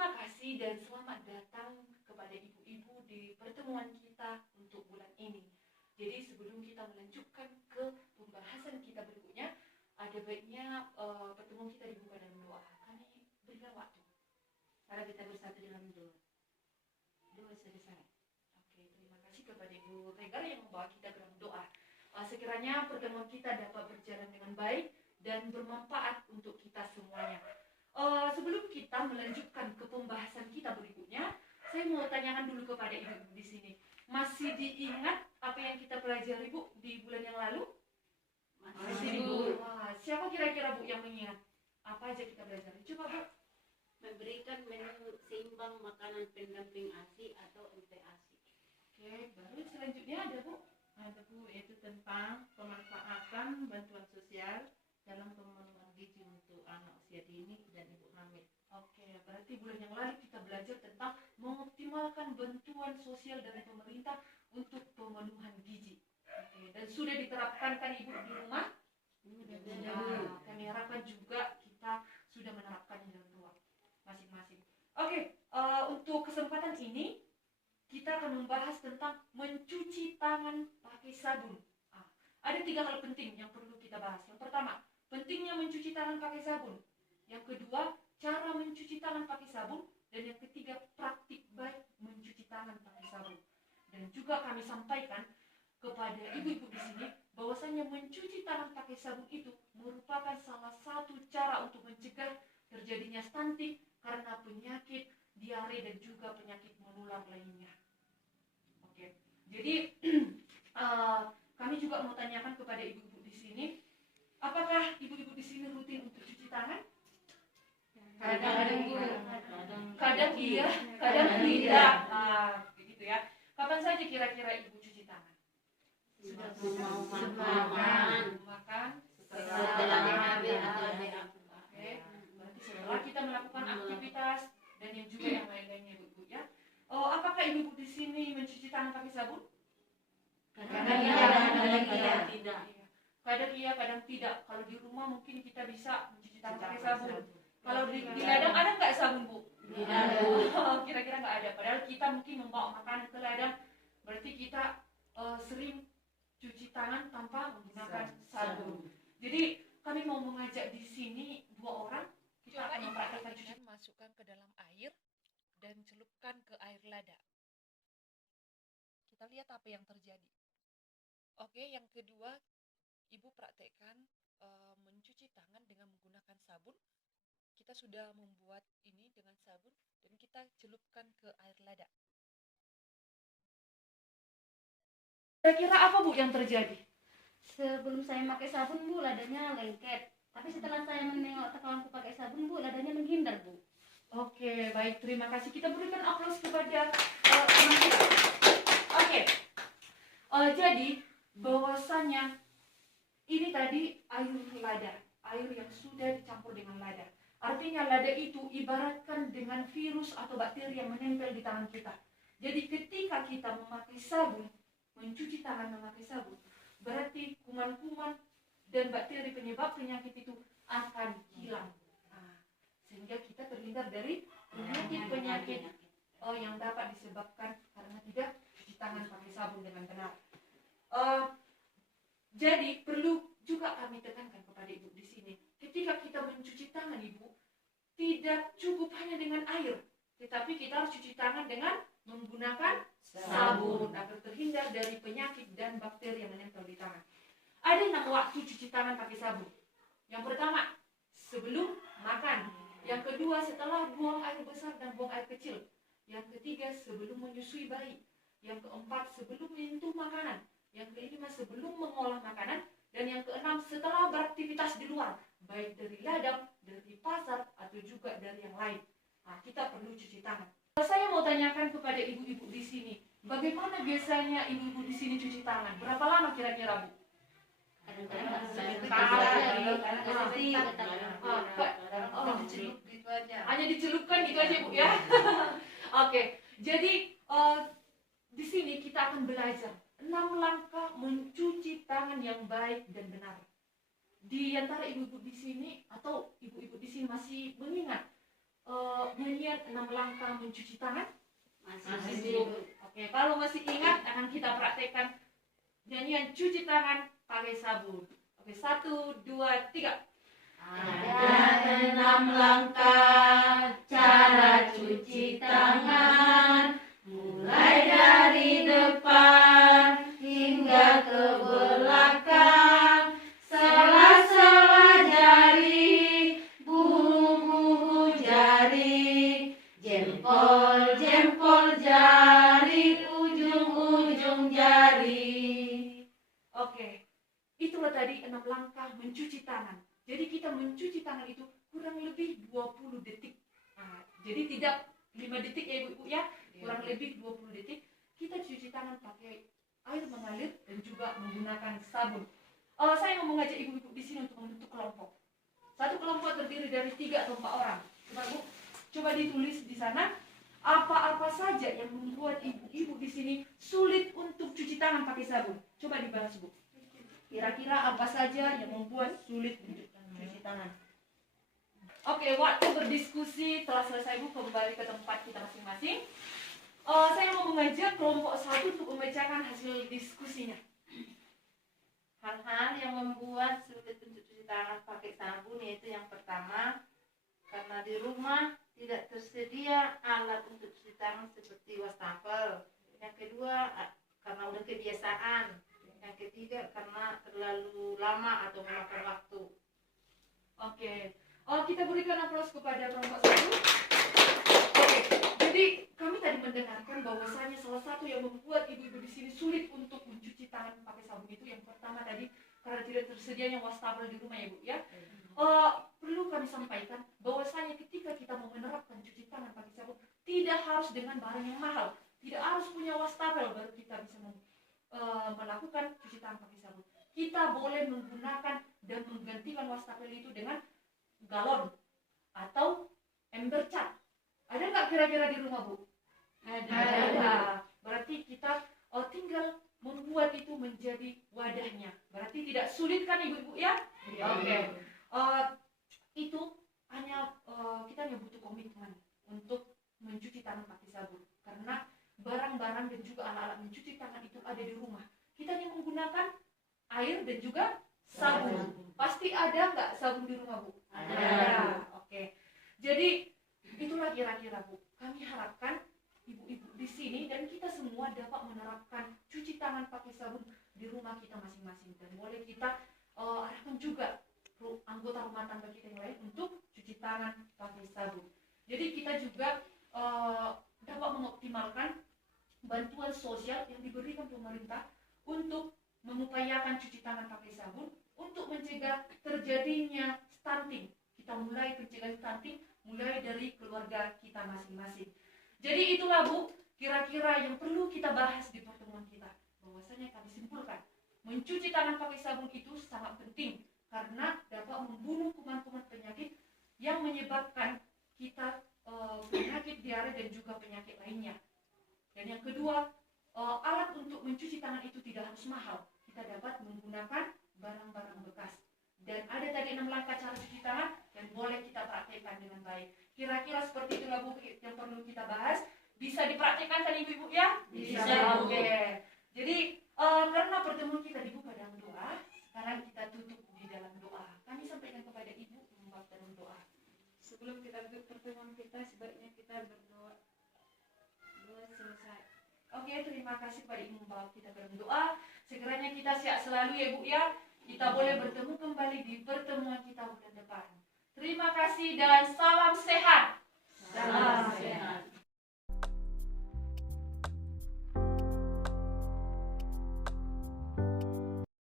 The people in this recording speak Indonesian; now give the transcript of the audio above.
Terima kasih dan selamat datang kepada ibu-ibu di pertemuan kita untuk bulan ini. Jadi sebelum kita melanjutkan ke pembahasan kita berikutnya, ada baiknya pertemuan kita dibuka dengan doa. Kami berikan waktu. Mari kita bersatu dalam doa. Doa selesai. Oke, terima kasih kepada Ibu Regar yang membawa kita ke dalam doa. Sekiranya pertemuan kita dapat berjalan dengan baik dan bermanfaat untuk kita semuanya. Sebelum kita melanjutkan ke pembahasan kita berikutnya, saya mau tanyakan dulu kepada ibu di sini. Masih diingat apa yang kita pelajari Bu di bulan yang lalu? Masih, Bu. Siapa kira-kira Bu yang mengingat? Apa aja kita pelajari? Coba Bu. Memberikan menu seimbang makanan pendamping ASI atau MPASI. Oke, baru selanjutnya ada Bu? Ada Bu, yaitu tentang pemanfaatan bantuan sosial dalam pemenuhan gizi untuk anak usia dini dan ibu hamil. Oke, berarti bulan yang lalu kita belajar tentang mengoptimalkan bantuan sosial dari pemerintah untuk pemenuhan gizi. Oke, dan sudah diterapkan kan Ibu di rumah? Sudah. Kami harapkan juga kita sudah menerapkannya dalam rumah masing-masing. Oke, untuk kesempatan ini kita akan membahas tentang mencuci tangan pakai sabun. Ada 3 hal penting yang perlu kita bahas. Yang pertama, pentingnya mencuci tangan pakai sabun. Yang kedua, cara mencuci tangan pakai sabun. Dan yang ketiga, praktik baik mencuci tangan pakai sabun. Dan juga kami sampaikan kepada ibu-ibu di sini bahwasanya mencuci tangan pakai sabun itu merupakan salah satu cara untuk mencegah terjadinya stunting karena penyakit diare dan juga penyakit menular lainnya. Oke, jadi kami juga mau tanyakan kepada ibu-ibu di sini, apakah ibu-ibu di sini rutin untuk cuci tangan? Kadang iya, kadang tidak. Begitu ya. Kapan saja kira-kira ibu cuci tangan? Sudah makan, setelah hamil atau Oke, berarti setelah kita melakukan aktivitas dan yang juga yang lain-lainnya ibu-ibu ya. Apakah ibu-ibu di sini mencuci tangan pakai sabun? Kadang iya, tidak. Kadang iya, kadang tidak. Kalau di rumah mungkin kita bisa mencuci tangan pakai sabun. Kalau di ladang ada nggak sabun Bu? Tidak. Kira-kira nggak ada. Padahal kita mungkin membawa makanan ke ladang. Berarti kita sering cuci tangan tanpa menggunakan sabun. Jadi kami mau mengajak di sini 2 orang. Kita akan mempraktikkan cuci. Masukkan ke dalam air dan celupkan ke air lada. Kita lihat apa yang terjadi. Oke, yang kedua, Ibu praktekkan mencuci tangan dengan menggunakan sabun. Kita sudah membuat ini dengan sabun dan kita celupkan ke air lada. Kira-kira apa Bu yang terjadi? Sebelum saya pakai sabun Bu, ladanya lengket. Tapi setelah saya menengok tanganku pakai sabun Bu, ladanya menghindar Bu. Oke, baik, terima kasih. Kita berikan aplaus kepada teman kita. Oke, jadi bahwasanya ini tadi air lada, air yang sudah dicampur dengan lada. Artinya lada itu ibaratkan dengan virus atau bakteri yang menempel di tangan kita. Jadi ketika kita memakai sabun, mencuci tangan memakai sabun, berarti kuman-kuman dan bakteri penyebab penyakit itu akan hilang. Sehingga kita terhindar dari penyakit-penyakit yang dapat disebabkan karena tidak cuci tangan pakai sabun dengan benar. Jadi perlu juga kami tekankan kepada ibu di sini, ketika kita mencuci tangan ibu, tidak cukup hanya dengan air, tetapi kita harus cuci tangan dengan menggunakan sabun agar terhindar dari penyakit dan bakteri yang menempel di tangan. Ada 6 waktu cuci tangan pakai sabun. Yang pertama, sebelum makan. Yang kedua, setelah buang air besar dan buang air kecil. Yang ketiga, sebelum menyusui bayi. Yang keempat, sebelum menyentuh makanan. Yang kelima, sebelum mengolah makanan. Dan yang keenam, setelah beraktivitas di luar, baik dari ladang, dari pasar, atau juga dari yang lain. Kita perlu cuci tangan. Saya mau tanyakan kepada ibu-ibu di sini, bagaimana biasanya ibu-ibu di sini cuci tangan? Berapa lama kira-kira Bu? Hanya dicelupkan gitu aja Bu ya. Oke, jadi di sini kita akan belajar 6 langkah mencuci tangan yang baik dan benar. Di antara ibu-ibu di sini atau ibu-ibu di sini masih mengingat nyanyian 6 langkah mencuci tangan? Masih. Oke, kalau masih ingat akan kita praktekkan nyanyian cuci tangan pakai sabun. Oke, 1, 2, 3. Ada 6 langkah cara cuci tangan, mulai dari depan hingga ke belakang, sela-sela jari, bubu jari, jempol jari, ujung-ujung jari. Oke, itulah tadi 6 langkah mencuci tangan. Jadi kita mencuci tangan itu kurang lebih 20 detik. Nah, jadi tidak 5 detik ya ibu-ibu ya, kurang lebih 20 detik. Kita cuci tangan pakai air mengalir dan juga menggunakan sabun. Saya mau mengajak ibu-ibu di sini untuk membentuk kelompok. Satu kelompok terdiri dari 3 atau 4 orang. Coba ditulis di sana apa-apa saja yang membuat ibu-ibu di sini sulit untuk cuci tangan pakai sabun. Coba dibahas, Bu. Kira-kira apa saja yang membuat sulit untuk cuci tangan? Oke, waktu berdiskusi telah selesai, Bu. Kembali ke tempat kita masing-masing. Saya mau mengajak kelompok 1 untuk membacakan hasil diskusinya. Hal-hal yang membuat sulit untuk cuci tangan pakai sabun yaitu yang pertama, karena di rumah tidak tersedia alat untuk cuci tangan seperti wastafel. Yang kedua, karena udah kebiasaan. Yang ketiga, karena terlalu lama atau memakan waktu. Oke, kita berikan aplaus kepada kelompok 1. Oke, jadi kami tadi mendengarkan bahwasanya salah satu yang membuat ibu-ibu di sini sulit untuk mencuci tangan pakai sabun itu yang pertama tadi karena tidak tersedianya wastafel di rumah ya, Bu ya. Perlu kami sampaikan bahwasanya ketika kita mau menerapkan cuci tangan pakai sabun tidak harus dengan barang yang mahal, tidak harus punya wastafel baru kita bisa melakukan cuci tangan pakai sabun. Kita boleh menggunakan dan menggantikan wastafel itu dengan galon atau ember cat. Ada nggak kira-kira di rumah, Bu? Ada. Berarti kita tinggal membuat itu menjadi wadahnya. Berarti tidak sulit kan ibu-ibu ya? Oke. Itu hanya kita hanya butuh komitmen untuk mencuci tangan pakai sabun. Karena barang-barang dan juga alat-alat mencuci tangan itu ada di rumah. Kita hanya menggunakan air dan juga sabun. Pasti ada nggak sabun di rumah, Bu? Ada. Oke. Jadi itulah kira-kira, Bu. Kami harapkan ibu-ibu di sini dan kita semua dapat menerapkan cuci tangan pakai sabun di rumah kita masing-masing. Dan boleh kita arahkan juga anggota rumah tangga kita yang lain untuk cuci tangan pakai sabun. Jadi kita juga dapat mengoptimalkan bantuan sosial yang diberikan pemerintah untuk mengupayakan cuci tangan pakai sabun untuk mencegah terjadinya stunting. Kita mulai pencegahan stunting mulai dari keluarga kita masing-masing. Jadi itulah, Bu, kira-kira yang perlu kita bahas di pertemuan kita. Bahwasanya kami simpulkan, mencuci tangan pakai sabun itu sangat penting karena dapat membunuh kuman-kuman penyakit yang menyebabkan kita penyakit diare dan juga penyakit lainnya. Dan yang kedua, alat untuk mencuci tangan itu tidak harus mahal. Kita dapat menggunakan barang-barang bekas. Dan ada tadi 6 langkah cara cuci tangan dan boleh kita praktekkan dengan baik. Kira-kira seperti itulah, Bu, yang perlu kita bahas. Bisa dipraktekkan kan ibu-ibu ya? Bisa, Bu. Oke. Jadi karena pertemuan kita dibuka dalam doa, sekarang kita tutup di dalam doa. Kami sampaikan kepada ibu membaca dalam doa. Sebelum kita tutup pertemuan kita, sebaiknya kita berdoa. Doa selesai. Oke, terima kasih kepada Ibu membawa kita dalam doa. Sekiranya kita sehat selalu ya, Bu ya. Kita boleh bertemu kembali di pertemuan kita bulan depan. Terima kasih dan salam sehat. Salam